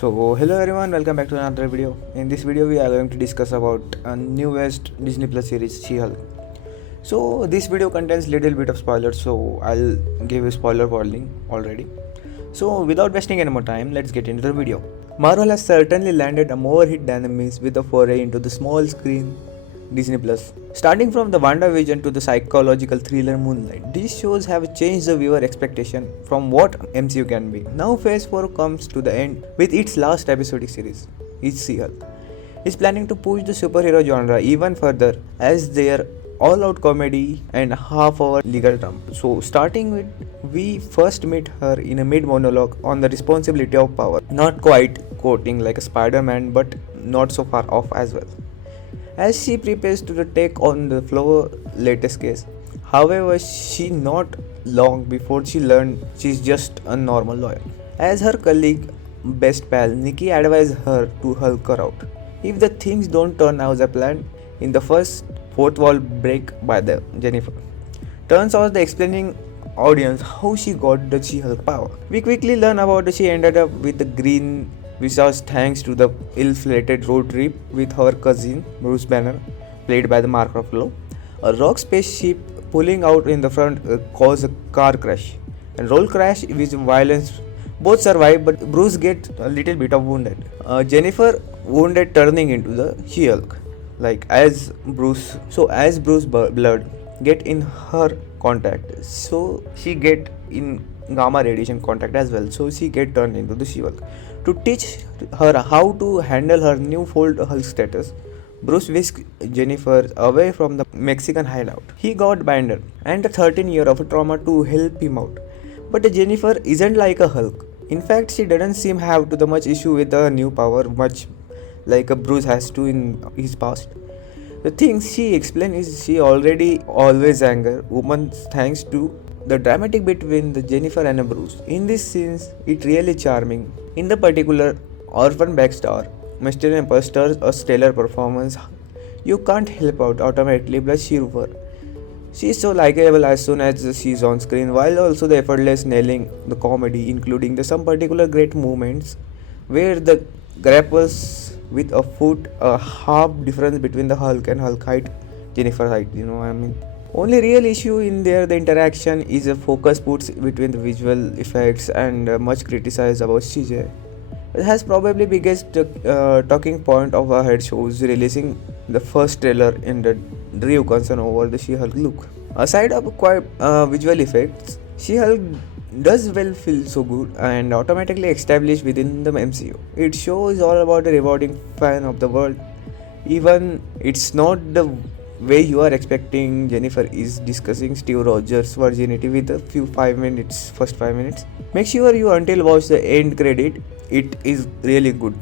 So hello everyone, welcome back to another video. In this video we are going to discuss about a newest Disney Plus series, She-Hulk. So this video contains little bit of spoilers, so I'll give a spoiler warning already. So without wasting any more time, let's get into the video. Marvel has certainly landed a more hit dynamics with a foray into the small screen Disney Plus. Starting from the WandaVision to the psychological thriller Moonlight, these shows have changed the viewer expectation from what MCU can be. Now Phase 4 comes to the end with its last episodic series, She-Hulk is planning to push the superhero genre even further as their all-out comedy and half-hour legal drama. So starting with, we first meet her in a mid-monologue on the responsibility of power. Not quite quoting like a Spider-Man, but not so far off as well, as she prepares to take on the Flower latest case. However, she not long before she learned she's just a normal lawyer, as her colleague best pal Nikki advised her to Hulk her out if the things don't turn out as planned. In the first fourth wall break by the Jennifer turns out the explaining audience how she got the She-Hulk power. We quickly learn about that she ended up with the green visas thanks to the ill-fated road trip with her cousin Bruce Banner, played by the Mark Ruffalo. A rock spaceship pulling out in the front caused a car crash and roll crash with violence. Both survive, but Bruce gets a little bit of wounded. Jennifer wounded turning into the She-Hulk, as Bruce blood get in her contact, so she get in gamma radiation contact as well, so she get turned into the She-Hulk. To teach her how to handle her newfound Hulk status, Bruce whisked Jennifer away from the Mexican hideout. He got Binder and a 13-year of trauma to help him out. But Jennifer isn't like a Hulk. In fact, she doesn't seem have too much issue with the new power, much like a Bruce has to in his past. The things she explained is she already always anger women thanks to the dramatic between the Jennifer and Bruce. In these scenes, it really charming. In the particular, Orphan Backstar, Mr. Emperor stirs a stellar performance. You can't help out automatically blush over. She is so likable as soon as she is on screen, while also the effortless nailing the comedy, including the some particular great moments where the grapples with a foot a half difference between the Hulk and Hulk height, Jennifer height. Only real issue in there the interaction is a focus puts between the visual effects and much criticized about CJ. It has probably biggest talking point of our head shows releasing the first trailer in the drew concern over the She-Hulk look. Aside of quite visual effects, She-Hulk does well feel so good and automatically established within the MCU. Its show is all about the rewarding fan of the world. Even it's not the way you are expecting. Jennifer is discussing Steve Rogers' virginity with a first 5 minutes. Make sure you until watch the end credit. It is really good.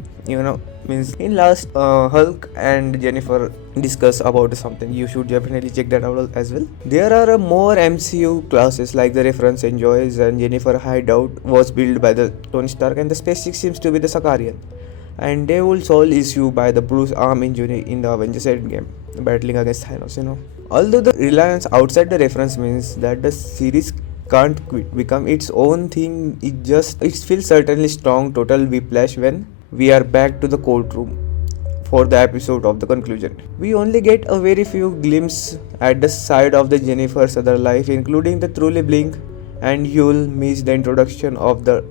Means in last Hulk and Jennifer discuss about something. You should definitely check that out as well. There are more MCU classes like the reference enjoys, and Jennifer hideout was built by the Tony Stark, and the spaceship seems to be the Sakarian. And they will solve issue by the Bruce arm injury in the Avengers Endgame, battling against Thanos. Although the reliance outside the reference means that the series can't become its own thing, it feels certainly strong total whiplash when we are back to the courtroom for the episode of the conclusion. We only get a very few glimpses at the side of the Jennifer's other life, including the truly blink, and you'll miss the introduction of the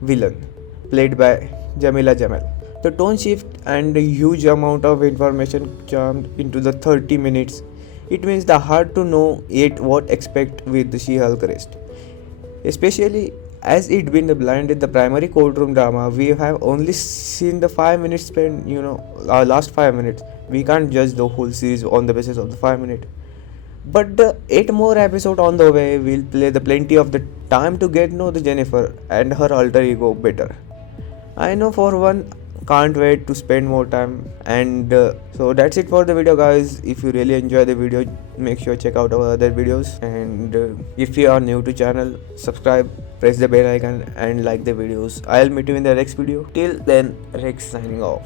villain, played by Jamila Jamal. The tone shift and the huge amount of information jammed into the 30 minutes. It means the hard to know yet what expect with the She-Hulk rest. Especially as it been the blinded the primary courtroom drama, we have only seen the 5 minutes spent, our last 5 minutes. We can't judge the whole series on the basis of the 5 minutes. But the 8 more episode on the way will play the plenty of the time to get know the Jennifer and her alter ego better. I know for one, can't wait to spend more time. And so that's it for the video, guys. If you really enjoy the video, make sure check out our other videos, and if you are new to channel, subscribe, press the bell icon and like the videos. I'll meet you in the next video. Till then, Rex signing off.